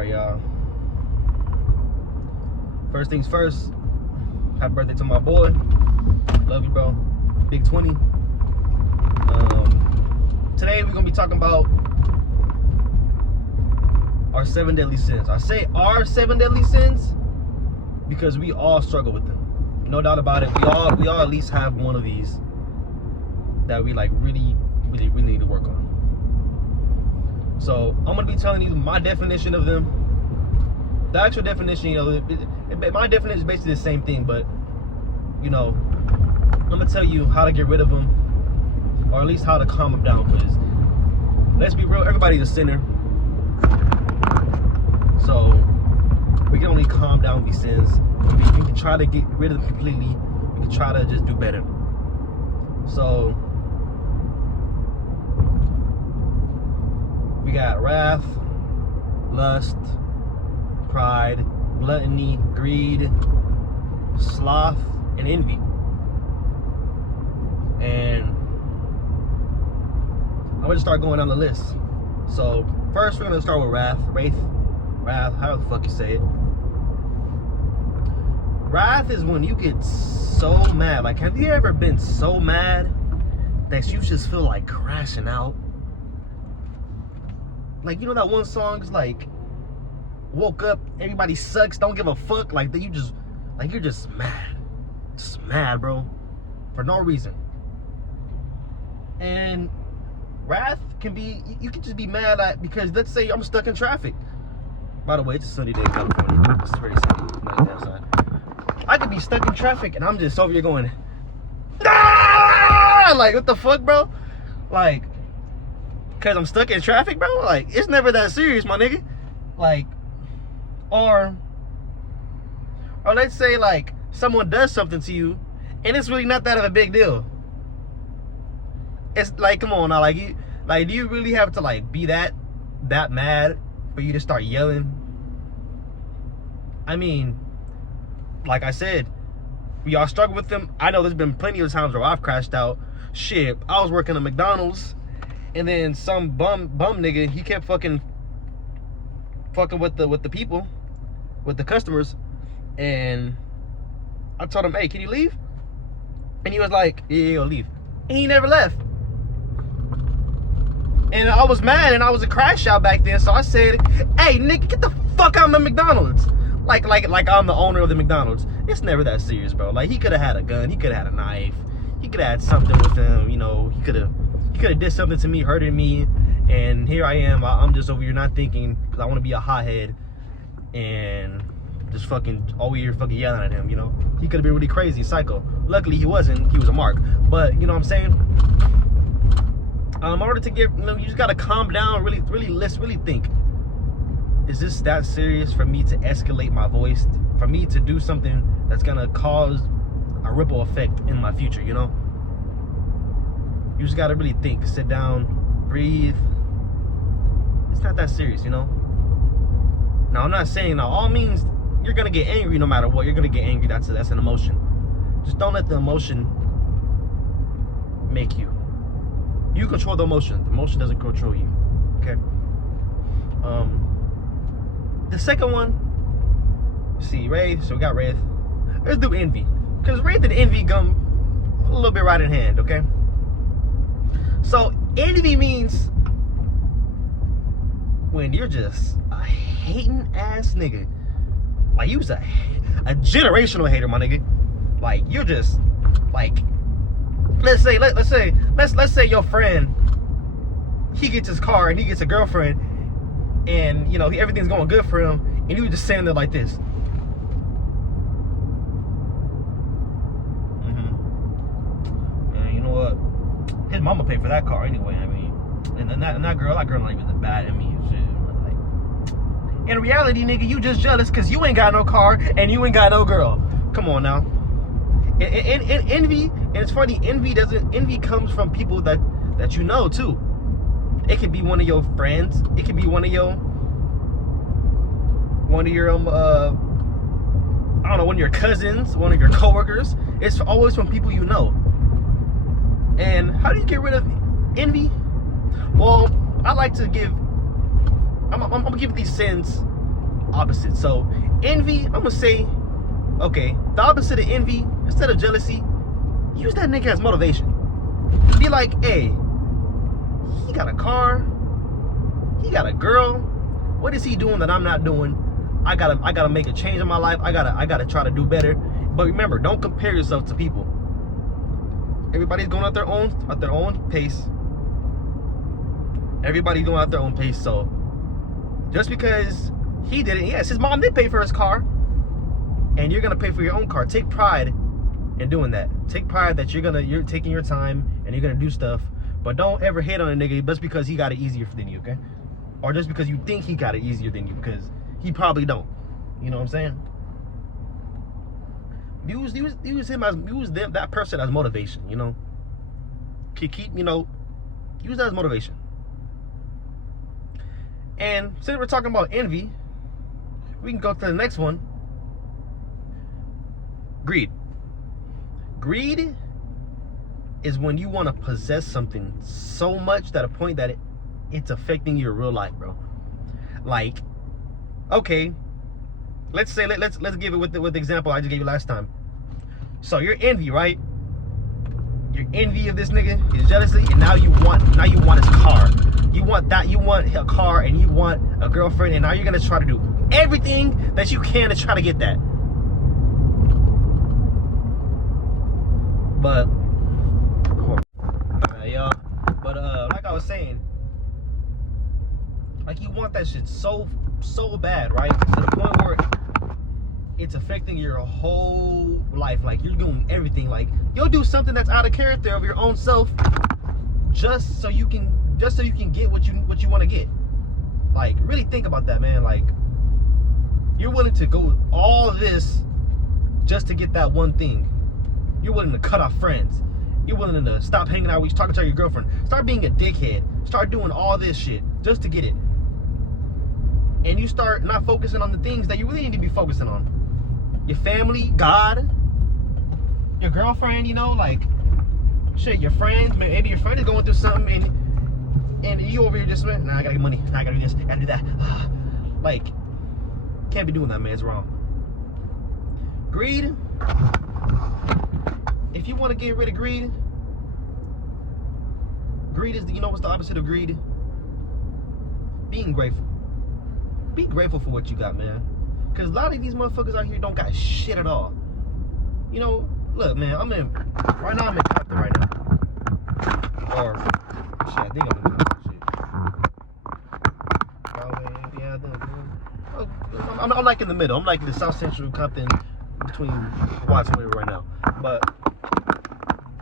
Sorry, y'all. First things first, happy birthday to my boy. Love you, bro. Big 20. Today we're gonna be talking about our 7 deadly sins. I say our 7 deadly sins because we all struggle with them. No doubt about it. We all at least have one of these that we like really need to work on. So I'm gonna be telling you my definition of them. The actual definition, my definition is basically the same thing, but I'm gonna tell you how to get rid of them, or at least how to calm them down. Because let's be real, everybody's a sinner. So we can only calm down these sins. We can try to get rid of them completely. We can try to just do better. So we got wrath, lust, pride, gluttony, greed, sloth, and envy. And I'm gonna start going down the list. So first we're gonna start with wrath, however the fuck you say it. Wrath is when you get so mad. Like, have you ever been so mad that you just feel like crashing out? Like, that one song is like, woke up, everybody sucks, don't give a fuck. Like, you're just mad. Just mad, bro. For no reason. And wrath can be, you can just be mad at, because let's say I'm stuck in traffic. By the way, it's a sunny day in California. It's pretty sunny. Nice outside. I could be stuck in traffic and I'm just over here going, ah! Like, what the fuck, bro? Like, because I'm stuck in traffic, bro? Like, it's never that serious, my nigga. Like, or let's say, like, someone does something to you and it's really not that of a big deal. It's like, come on now, do you really have to, like, be that mad for you to start yelling? I mean, like I said, we all struggle with them. I know there's been plenty of times where I've crashed out. Shit, I was working at McDonald's, and then some bum nigga, he kept fucking with the people, with the customers, and I told him, hey, can you leave? And he was like, yeah, I'll leave. And he never left. And I was mad, and I was a crash out back then, so I said, hey, nigga, get the fuck out of the McDonald's. Like I'm the owner of the McDonald's. It's never that serious, bro. Like, he could have had a gun, he could have had a knife, he could have had something with him, he could have did something to me, hurting me, and here I am, I'm just over here not thinking, because I want to be a hothead, and just fucking over here fucking yelling at him, He could have been really crazy, psycho. Luckily, he wasn't. He was a mark. But, you know what I'm saying? In order to get, you just got to calm down, really think. Is this that serious for me to escalate my voice? For me to do something that's going to cause a ripple effect in my future, You just got to really think. Sit down, breathe. It's not that serious, Now, I'm not saying, all means you're going to get angry no matter what. You're going to get angry. That's an emotion. Just don't let the emotion make you. You control the emotion. The emotion doesn't control you. Okay? The second one, see, wrath. So we got wrath. Let's do envy. Because wrath and envy come a little bit right in hand, okay? So envy means when you're just a hating ass nigga. Like, you was a generational hater, my nigga. Like, you're just, like, let's say your friend, he gets his car and he gets a girlfriend, and everything's going good for him, and you just standing there like this. And you know what? His mama paid for that car anyway. I mean, and that girl not even that bad at me. Shit. Like, in reality, nigga, you just jealous because you ain't got no car and you ain't got no girl. Come on now. And envy, and it's funny, envy comes from people that you know too. It could be one of your friends. It could be one of your I don't know, one of your cousins, one of your coworkers. It's always from people you know. And how do you get rid of envy? Well, I like to give, I'm gonna give these sins opposite. So envy, I'm gonna say, okay, the opposite of envy, instead of jealousy, use that nigga as motivation. Be like, hey, he got a car, he got a girl. What is he doing that I'm not doing? I gotta make a change in my life. I gotta try to do better. But remember, don't compare yourself to people. Everybody's going at their own pace. Everybody's going at their own pace. So just because he did it, yes, his mom did pay for his car, and you're gonna pay for your own car. Take pride in doing that. Take pride that you're taking your time and you're gonna do stuff. But don't ever hate on a nigga just because he got it easier than you, okay? Or just because you think he got it easier than you, because he probably don't. You know what I'm saying? Use that person as motivation, you know? Keep, you know, use that as motivation. And since we're talking about envy, we can go to the next one. Greed. Greed is when you want to possess something so much that a point that it's affecting your real life, bro. Like, okay, let's give it with the example I just gave you last time. So you're envy, right? You're envy of this nigga, you're jealousy, and now you want his car. You want a car, and you want a girlfriend, and now you're gonna try to do everything that you can to try to get that. But y'all. But like I was saying, like you want that shit so bad, right? To the point where it's affecting your whole life. Like you're doing everything. Like you'll do something that's out of character of your own self, just so you can get what you want to get. Like really think about that, man. Like you're willing to go all this just to get that one thing. You're willing to cut off friends. You're willing to stop hanging out with you, talking to your girlfriend. Start being a dickhead. Start doing all this shit just to get it. And you start not focusing on the things that you really need to be focusing on. Your family, God, your girlfriend, you know, like, shit, your friends. Maybe your friend is going through something and you over here just, nah, I gotta get money. Nah, I gotta do this, I gotta do that. Like, can't be doing that, man. It's wrong. Greed. If you want to get rid of greed, greed is, you know what's the opposite of greed? Being grateful. Be grateful for what you got, man. Because a lot of these motherfuckers out here don't got shit at all. You know, look, man, right now I'm in Compton right now. Or, shit, I think I'm in Compton, shit. Yeah, I'm like in the middle. I'm like the South Central Compton between Watts and whatever right now. But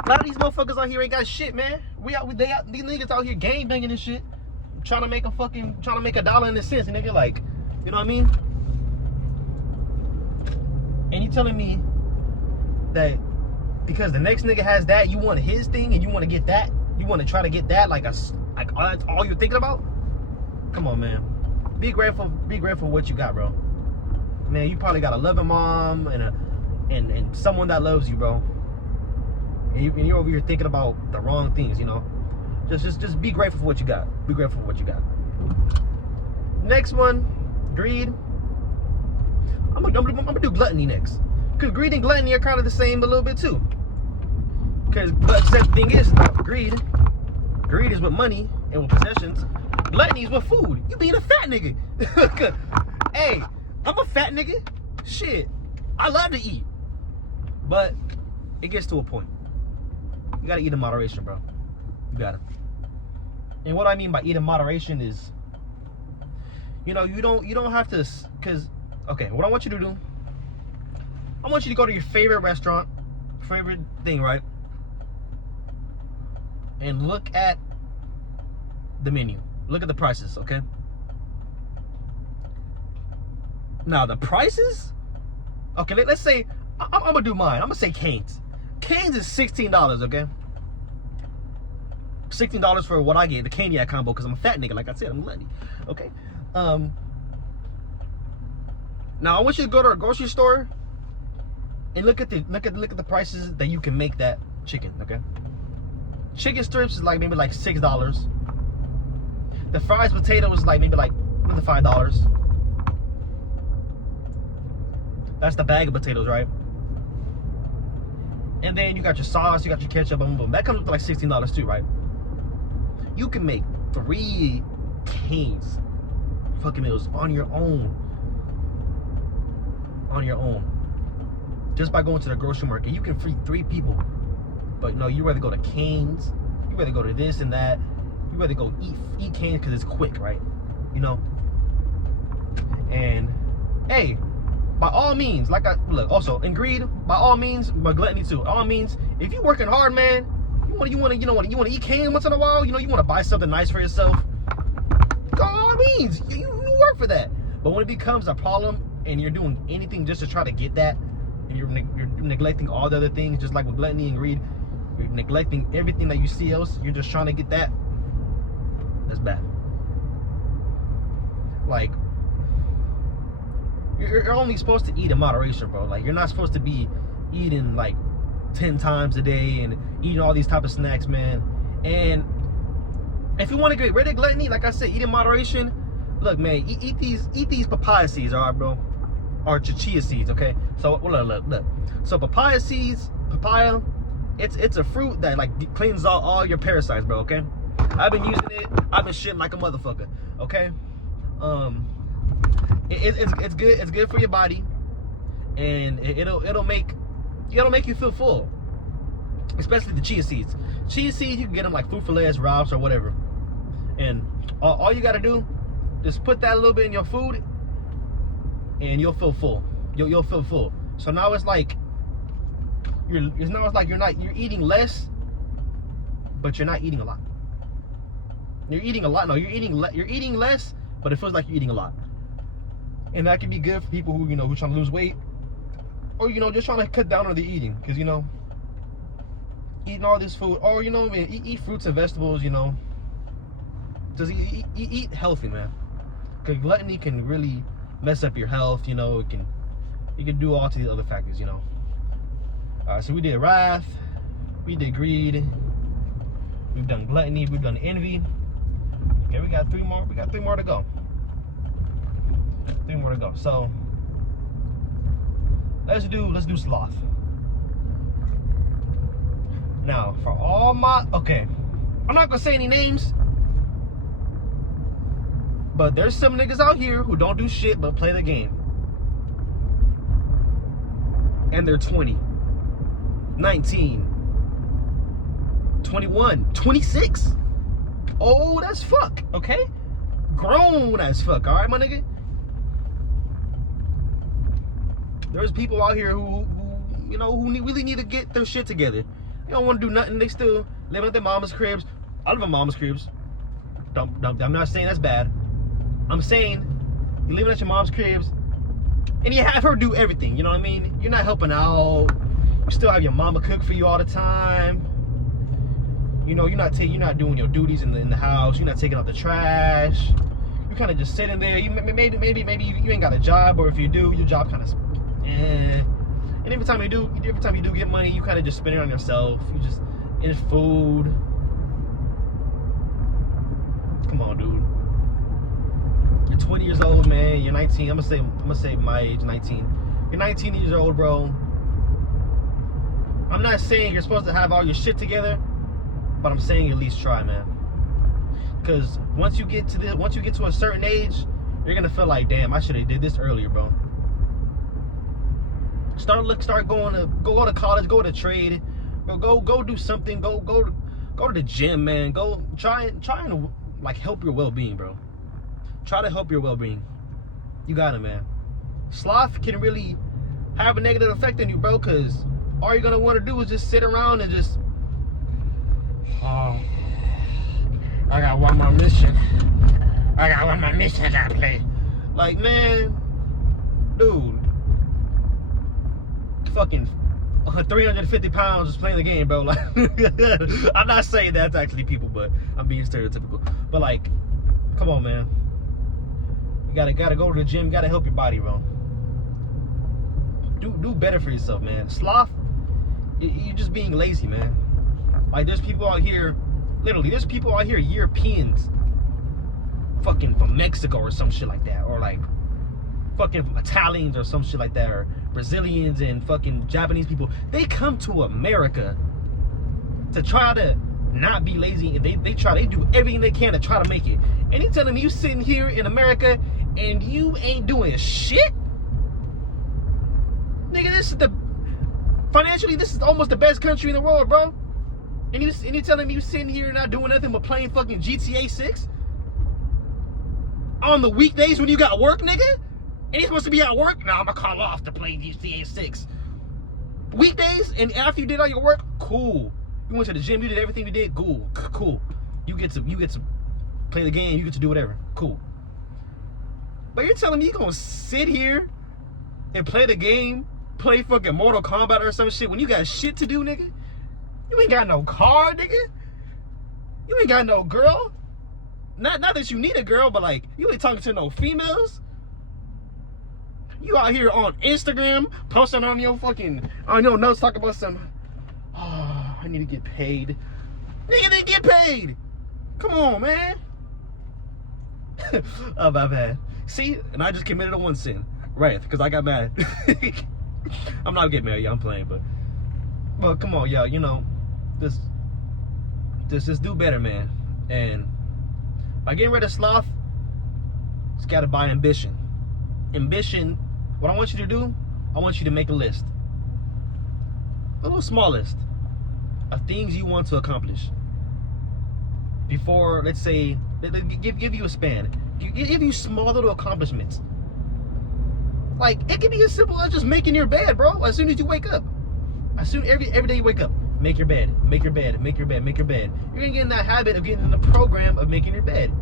a lot of these motherfuckers out here ain't got shit, man. These niggas out here gang banging and shit, trying to make a dollar and a cent, and nigga, like, you know what I mean? And you telling me that because the next nigga has that, you want his thing and you want to get that, you want to try to get that, like that's all you're thinking about? Come on, man. Be grateful for what you got, bro. Man, you probably got a loving mom and someone that loves you, bro. And you're over here thinking about the wrong things, you know. Just be grateful for what you got. Be grateful for what you got. Next one, greed. I'm gonna do gluttony next, cause greed and gluttony are kind of the same a little bit too. But the thing is, greed is with money and with possessions. Gluttony is with food. You being a fat nigga. Hey, I'm a fat nigga. Shit, I love to eat, but it gets to a point. You gotta eat in moderation, bro. You gotta. And what I mean by eat in moderation is, you know, you don't have to, cause, okay, what I want you to do, I want you to go to your favorite restaurant, favorite thing, right? And look at the menu. Look at the prices, okay? Now the prices, okay, let's say, I'm gonna do mine. I'm gonna say Cane's. Cane's is $16, okay? $16 for what I get, the Caniac combo, because I'm a fat nigga, like I said, I'm gluttony. Okay. Now I want you to go to a grocery store and look at the prices that you can make that chicken, okay? Chicken strips is like maybe like $6. The fried potato is like maybe like $5. That's the bag of potatoes, right? And then you got your sauce, you got your ketchup, boom, boom. That comes with like $16 too, right? You can make 3 Cane's fucking meals on your own. On your own. Just by going to the grocery market. You can feed 3 people. But no, you rather go to Cane's, you rather go to this and that, you rather go eat Cane's because it's quick, right? You know? And hey, by all means, look, also in greed, by all means, by gluttony too. All means, if you working hard, man, you want to eat Cane's once in a while, you want to buy something nice for yourself. By all means, you work for that. But when it becomes a problem and you're doing anything just to try to get that, and you're neglecting all the other things, just like with gluttony and greed, you're neglecting everything that you see else. You're just trying to get that. That's bad. Like, you're only supposed to eat in moderation, bro. Like, you're not supposed to be eating like 10 times a day and eating all these type of snacks, man. And if you want to get rid of gluttony, like I said, eat in moderation. Look, man, eat these papaya seeds, all right, bro, or chia seeds, okay? So look. So papaya seeds, it's a fruit that like cleans out all your parasites, bro. Okay, I've been using it. I've been shitting like a motherfucker. Okay, it's good. It's good for your body, and it'll make you feel full. Especially the chia seeds. Chia seeds, you can get them like Food for Less, Ralph's, or whatever. And all you gotta do, just put that a little bit in your food, and you'll feel full. You'll feel full. So now it's like you're eating less, but you're not eating a lot. You're eating a lot. No, you're eating less, but it feels like you're eating a lot. And that can be good for people who who trying to lose weight, or just trying to cut down on the eating, because eating all this food, or eat fruits and vegetables. Just eat healthy, man. Because gluttony can really mess up your health. It can do all to the other factors. So we did wrath, we did greed, we've done gluttony, we've done envy. Okay, we got 3 more. We got 3 more to go. 3 more to go. So let's do sloth. Now, for all I'm not gonna say any names, but there's some niggas out here who don't do shit but play the game. And they're 20, 19, 21, 26. Old as fuck, okay? Grown as fuck, all right, my nigga? There's people out here who really need to get their shit together. They don't want to do nothing. They still living at their mama's cribs. I live in mama's cribs. I'm not saying that's bad. I'm saying you're living at your mom's cribs, and you have her do everything. You know what I mean? You're not helping out. You still have your mama cook for you all the time. You're not doing your duties in the house. You're not taking out the trash. You're kind of just sitting there. Maybe you ain't got a job, or if you do, your job kind of And every time you do get money, you kind of just spend it on yourself. You just in food. Come on, dude. You're 20 years old, man. You're 19. I'm gonna say my age, 19. You're 19 years old, bro. I'm not saying you're supposed to have all your shit together, but I'm saying at least try, man. Because once you get to a certain age, you're gonna feel like, damn, I should have did this earlier, bro. Go to college, go to trade, go do something, go to the gym, man. Go try and like help your well-being, bro. Try to help your well-being. You got it, man. Sloth can really have a negative effect on you, bro, because all you're gonna want to do is just sit around and just, oh, I got one more mission. I gotta play. Like, man, dude, fucking 350 pounds just playing the game, bro. Like, I'm not saying that's actually people, but I'm being stereotypical. But like, come on, man. You gotta go to the gym. You gotta help your body, bro. Do better for yourself, man. Sloth, you're just being lazy, man. Like, there's people out here, literally, there's people out here, Europeans, fucking from Mexico or some shit like that, or like fucking Italians or some shit like that, or Brazilians and fucking Japanese people. They come to America to try to not be lazy, and they do everything they can to try to make it. And you telling me you sitting here in America and you ain't doing shit? Nigga, financially, this is almost the best country in the world, bro. And you telling me you sitting here not doing nothing but playing fucking GTA 6? On the weekdays when you got work, nigga? And you supposed to be at work? Nah, I'm gonna call off to play GTA 6. Weekdays, and after you did all your work, cool. You went to the gym, you did everything you did, cool. You get to play the game, you get to do whatever, cool. But you're telling me you gonna sit here and play the game, play fucking Mortal Kombat or some shit when you got shit to do, nigga? You ain't got no car, nigga. You ain't got no girl. Not that you need a girl, but like, you ain't talking to no females. You out here on Instagram posting on your notes talking about some, oh, I need to get paid. Nigga didn't get paid. Come on, man. Oh, my bad. See, and I just committed a one sin. Right, because I got mad. I'm not getting married, I'm playing, but come on, y'all, you know, just do better, man. And by getting rid of sloth, it's got to buy ambition. Ambition, what I want you to do, I want you to make a list. A little small list of things you want to accomplish. Before, let's say, give you a span. Give you small little accomplishments. Like, it can be as simple as just making your bed, bro, as soon as you wake up. Every day you wake up, make your bed, make your bed, make your bed, make your bed. You're gonna get in that habit of getting in the program of making your bed.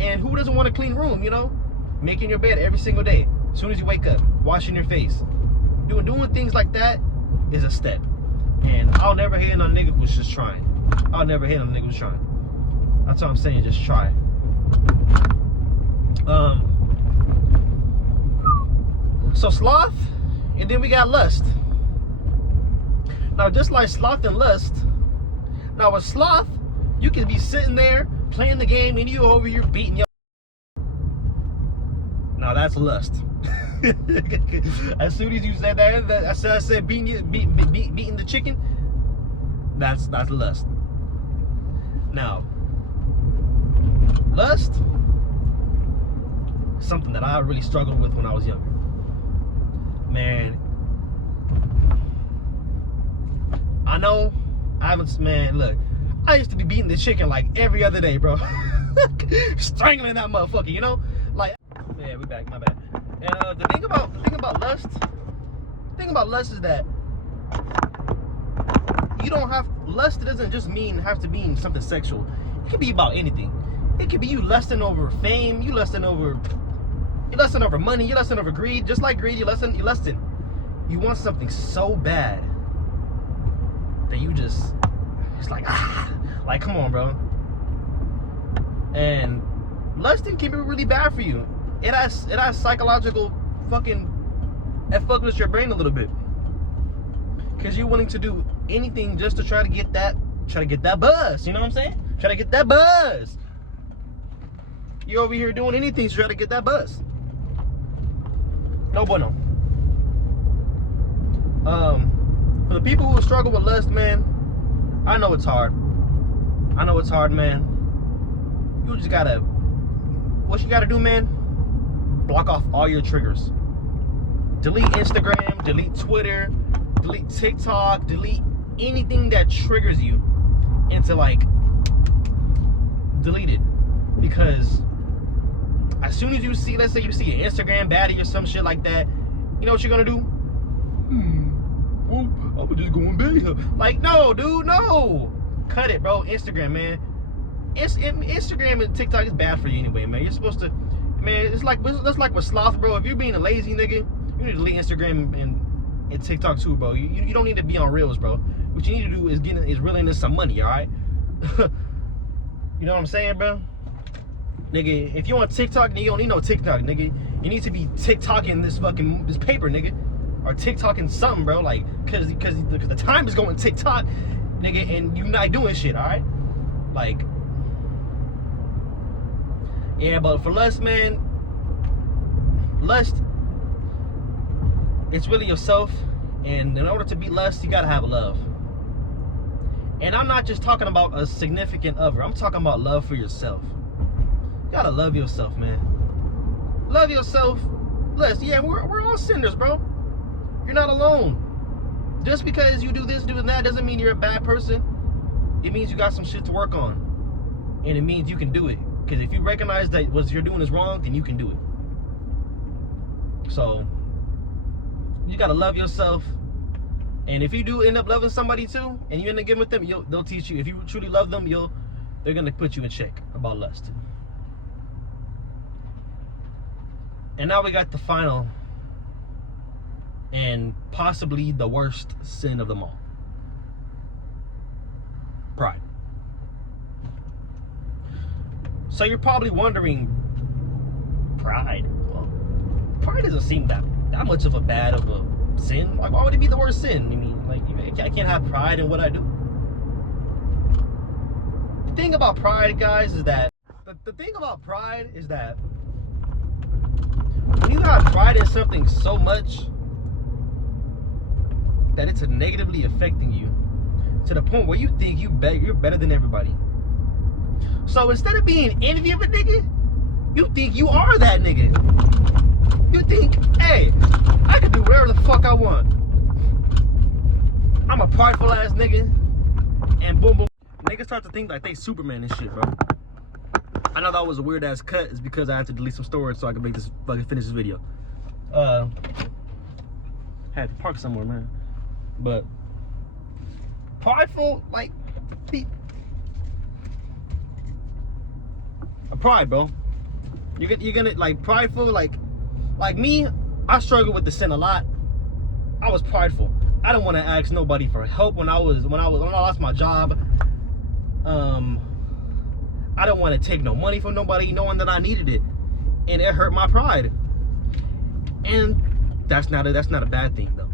And who doesn't want a clean room, you know? Making your bed every single day, as soon as you wake up, washing your face. Doing things like that is a step. And I'll never hate on a nigga who's just trying. I'll never hate on a nigga who's trying. That's all I'm saying, just try. So sloth, and then we got lust. Now, just like sloth and lust, now with sloth, you can be sitting there playing the game and you over here beating your. Now that's lust. As soon as you said that, I said beating the chicken. That's lust. Now, lust, something that I really struggled with when I was younger. Man, I know I haven't, man, look, I used to be beating the chicken like every other day, bro. Strangling that motherfucker, you know? Like, yeah, we back, my bad. And the thing about lust is that you don't have, lust doesn't just have to mean something sexual. It could be about anything. It could be you lusting over fame, you lusting over money, you lusting over greed. Just like greed, you lusting. You want something so bad that you just, it's like, like, come on, bro. And lusting can be really bad for you. It has psychological fucking, it fucks with your brain a little bit. Cause you're willing to do anything just to try to get that buzz. You know what I'm saying? Try to get that buzz. You're over here doing anything to try to get that buzz. No bueno. For the people who struggle with lust, man, I know it's hard. Man. You just gotta, what you gotta do, man, block off all your triggers. Delete Instagram, delete Twitter, delete TikTok, delete anything that triggers you into, like, delete it. Because as soon as you see, let's say you see an Instagram baddie or some shit like that, you know what you're gonna do? Well, I'm just going bad. Like, no, dude, no. Cut it, bro. Instagram, man. Instagram and TikTok is bad for you anyway, man. You're supposed to, man, it's like with sloth, bro. If you're being a lazy nigga, you need to delete Instagram and TikTok too, bro. You don't need to be on Reels, bro. What you need to do is reeling in some money, all right? You know what I'm saying, bro? Nigga, if you on TikTok, nigga, you don't need no TikTok, nigga. You need to be TikToking this paper, nigga. Or TikToking something, bro. Like, cause the time is going TikTok, nigga, and you not doing shit, alright? Like, yeah, but for lust, man, lust, it's really yourself. And in order to beat lust, you gotta have love. And I'm not just talking about a significant other. I'm talking about love for yourself. You gotta love yourself, man. Love yourself. Listen, yeah, we're all sinners, bro. You're not alone. Just because you do this, do that, doesn't mean you're a bad person. It means you got some shit to work on. And it means you can do it. Because if you recognize that what you're doing is wrong, then you can do it. So, you gotta love yourself. And if you do end up loving somebody too, and you end up getting with them, they'll teach you. If you truly love them, they're gonna put you in check about lust. And now we got the final and possibly the worst sin of them all. Pride. So you're probably wondering, pride? Well, pride doesn't seem that much of a sin. Like, why would it be the worst sin? I mean, like, I can't have pride in what I do. The thing about pride, guys, is that the thing about pride is that when you have pride in something so much that it's negatively affecting you to the point where you think you're better than everybody. So instead of being envy of a nigga, you think you are that nigga. You think, hey, I can do whatever the fuck I want. I'm a prideful ass nigga. And boom, boom. Niggas start to think like they Superman and shit, bro. I know that was a weird ass cut. It's because I had to delete some storage so I could make this fucking finish this video. Had to park somewhere, man. But prideful, like, a pride, bro. You're gonna like prideful, like me. I struggled with the sin a lot. I was prideful. I didn't want to ask nobody for help when I lost my job. I didn't want to take no money from nobody, knowing that I needed it, and it hurt my pride. And that's not a bad thing though.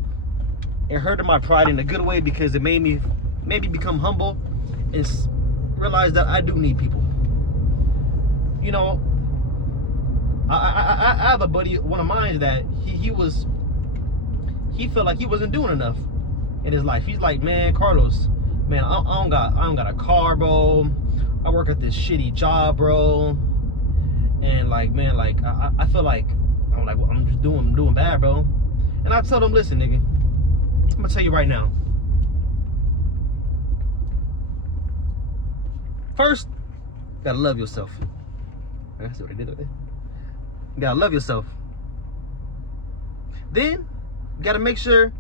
It hurted my pride in a good way because it made me maybe become humble and realize that I do need people. You know, I have a buddy, one of mine, that he felt like he wasn't doing enough in his life. He's like, man, Carlos, man, I don't got a car, bro. I work at this shitty job, bro. And like, man, like I feel like I'm just doing bad, bro. And I told him, listen, nigga, I'm gonna tell you right now. First, you gotta love yourself. I see what I did there. You gotta love yourself. Then you gotta make sure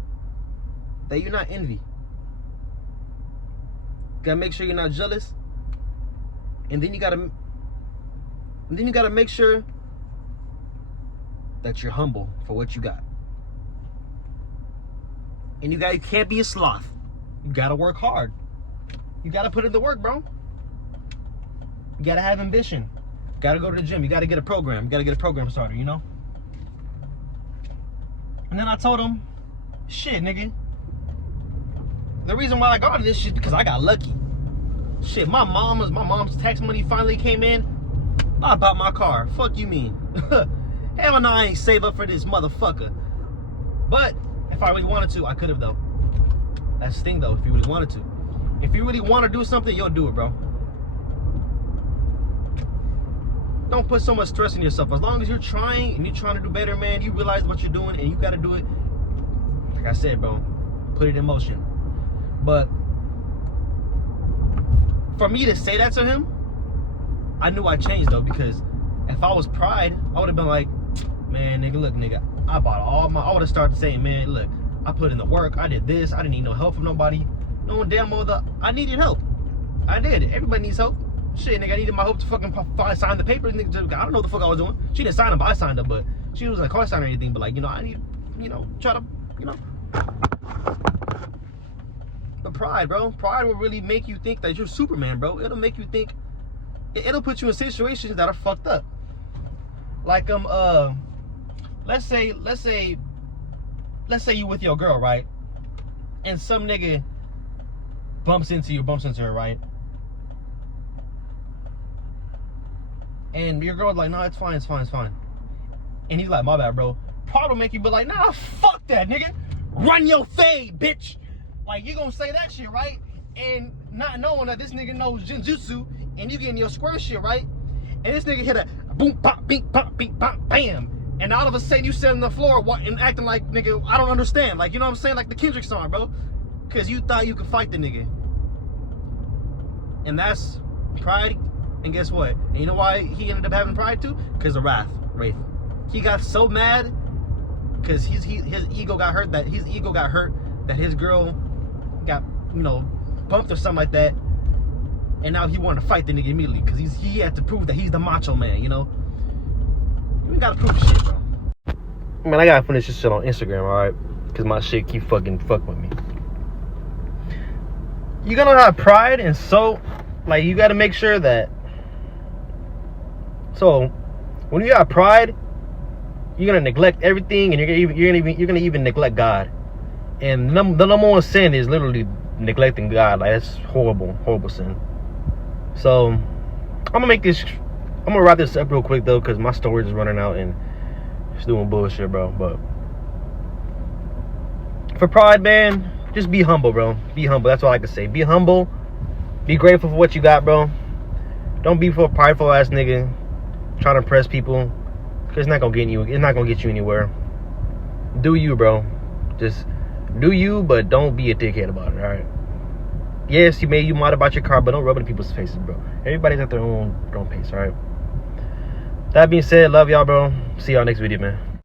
that you're not envy. You gotta make sure you're not jealous. And then you gotta make sure that you're humble for what you got. And you can't be a sloth. You gotta work hard. You gotta put in the work, bro. You gotta have ambition. You gotta go to the gym. You gotta get a program. You gotta get a program started, you know? And then I told him, shit, nigga. The reason why I got into this shit is because I got lucky. Shit, my mom's tax money finally came in. I bought my car. Fuck you mean? Hell no, I ain't save up for this motherfucker. But if I really wanted to, I could have though. That's the thing though, if you really wanted to. If you really want to do something, you'll do it, bro. Don't put so much stress on yourself. As long as you're trying and you're trying to do better, man, you realize what you're doing and you gotta do it. Like I said, bro, put it in motion. But for me to say that to him, I knew I changed though, because if I was pride, I would have been like, man, nigga, look, nigga, I would have started saying, man, look, I put in the work, I did this, I didn't need no help from nobody. No damn well I needed help. I did. Everybody needs help. Shit, nigga, I needed my help to fucking sign the papers. Nigga, I don't know what the fuck I was doing. She didn't sign them, but I signed them, but she wasn't a car sign or anything, but like, you know, I need, you know, try to, you know. But pride, bro. Pride will really make you think that you're Superman, bro. It'll make you think, it'll put you in situations that are fucked up. Like, let's say you with your girl, right? And some nigga bumps into her, right? And your girl's like, no, it's fine. And he's like, my bad, bro. Pride will make you be like, nah, fuck fuck that, nigga. Run your fade, bitch. Like, you gonna say that shit, right? And not knowing that this nigga knows Jinjutsu, and you getting your square shit, right? And this nigga hit a boom, pop, beep, pop, beep, pop, bam. And all of a sudden you sitting on the floor and acting like, nigga, I don't understand. Like, you know what I'm saying? Like the Kendrick song, bro. Because you thought you could fight the nigga. And that's pride. And guess what? And you know why he ended up having pride too? Because of Wraith. He got so mad because his ego got hurt that his girl got, you know, bumped or something like that. And now he wanted to fight the nigga immediately because he had to prove that he's the macho man, you know? You gotta prove shit, bro. Man, I gotta finish this shit on Instagram, alright? Because my shit keep fucking with me. You're gonna have pride, and so, like, you gotta make sure that. So, when you have pride, you're gonna neglect everything, and you're gonna even neglect God. And the number one sin is literally neglecting God. Like, that's horrible sin. So, I'm gonna wrap this up real quick though, because my storage is running out and it's doing bullshit, bro. But for pride, man, just be humble, bro. Be humble. That's all I can say. Be humble. Be grateful for what you got, bro. Don't be for a prideful ass nigga trying to impress people, because it's not gonna get you anywhere. Do you, bro. Just do you, but don't be a dickhead about it, alright? Yes, you mad about your car, but don't rub it in people's faces, bro. Everybody's at their own pace, alright? That being said, love y'all, bro. See y'all next video, man.